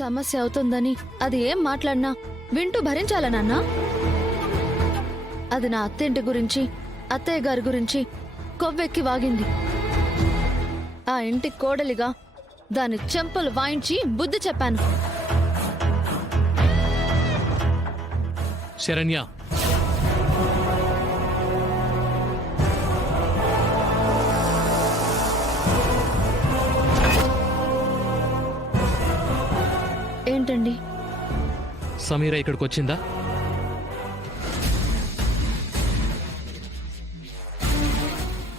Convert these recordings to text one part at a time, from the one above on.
సమస్య అవుతుందని అది ఏం మాట్లాడినా వింటూ భరించాలా నాన్నా? అది నా అత్తింటి గురించి, అత్తయ్య గారి గురించి కొవ్వెక్కి వాగింది. ఆ ఇంటి కోడలిగా దాని చెంపలు వాయించి బుద్ధి చెప్పాను. శరణ్య, ఏంటండి? సమీర ఇక్కడికి వచ్చిందా?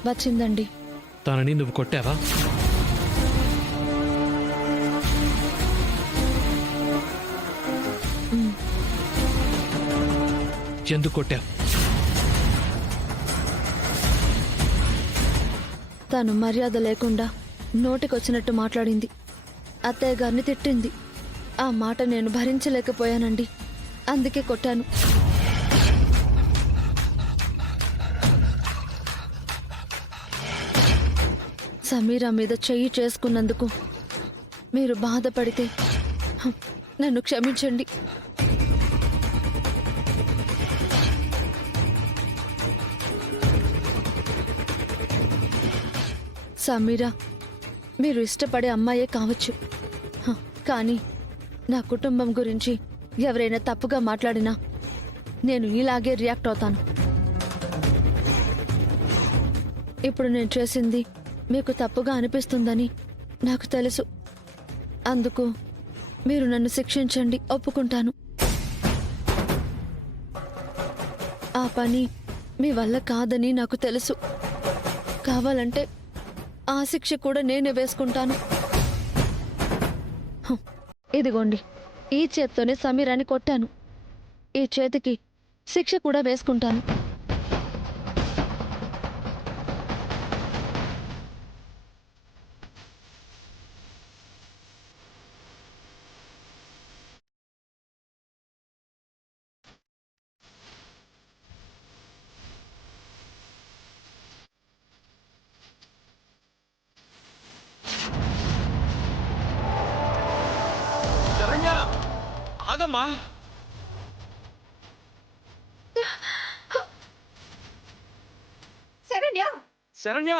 వచ్చిందండి. తనని నువ్వు కొట్టావా? ఎందుకు కొట్టావు? తను మర్యాద లేకుండా నోటికొచ్చినట్టు మాట్లాడింది. అత్తయ్య గారిని తిట్టింది. ఆ మాట నేను భరించలేకపోయానండి. అందుకే కొట్టాను. సమీరా మీద చెయ్యి చేసుకున్నందుకు మీరు బాధపడితే నన్ను క్షమించండి. సమీరా మీరు ఇష్టపడే అమ్మాయే కావచ్చు, కానీ నా కుటుంబం గురించి ఎవరైనా తప్పుగా మాట్లాడినా నేను ఇలాగే రియాక్ట్ అవుతాను. ఇప్పుడు నేను చేసింది మీకు తప్పుగా అనిపిస్తుందని నాకు తెలుసు. అందుకు మీరు నన్ను శిక్షించండి, ఒప్పుకుంటాను. ఆ పని మీ వల్ల కాదని నాకు తెలుసు. కావాలంటే ఆ శిక్ష కూడా నేనే వేసుకుంటాను. ఇదిగోండి, ఈ చేత్తోనే సమీరాని కొట్టాను. ఈ చేతికి శిక్ష కూడా వేసుకుంటాను. ఆగమ్మా. శరణ్య, శరణ్య,